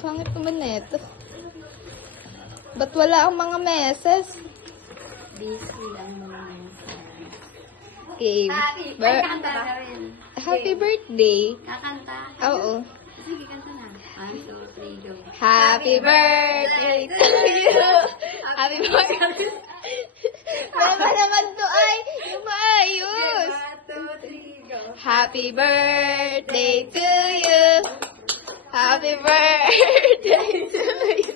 Pangit naman na ito. Ba't wala ang mga meses? Busy lang mga meses. Okay. Kakanta ba? Happy birthday. Kakanta? Oo. Sige, kanta na. 1, 2, 3, go. Happy birthday to you. Happy birthday. Mama naman to ay yung maayos. 1, 2, 3, go. Happy birthday to you. Happy birthday to you.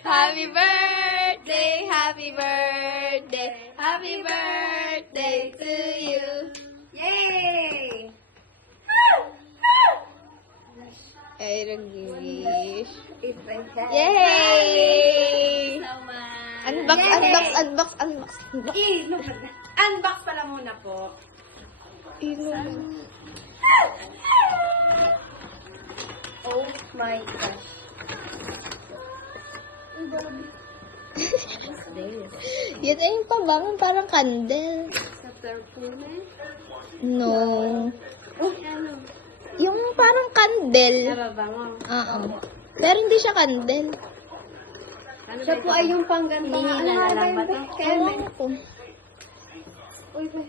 Happy birthday, happy birthday, happy birthday to you. Yay! Ay, nag-wish. Yay! Yay! So much. Unbox, unbox, unbox, unbox. Unbox pala muna po. Oh my gosh. What's this? Yan ay yung pabangon, parang candle. Sa perfume? No. Oh, ano? Yung parang candle. Nababango. Oo. Pero hindi siya candle. Ano siya po ay yung pangganda. Hinihila na lang ba ito? Ewan ko. Uy, ba?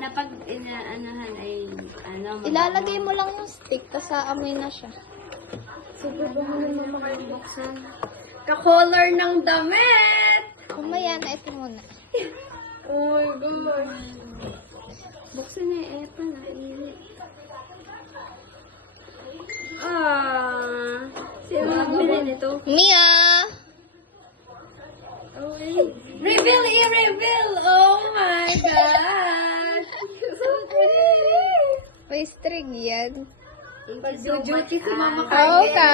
Napag inaanahan ay ano, Ilalagay mo lang yung stick, tapos aamoy na siya. Super bango naman makabuksan. Ka-color ng damit! Kumaya na ito muna. Oh my God. Buksan na eto na. Init. Sino bumili nito? Mia! Oh, reveal! I-reveal! Oh my God! So pretty! May string yan. Pag-duty si Mama Oo ka.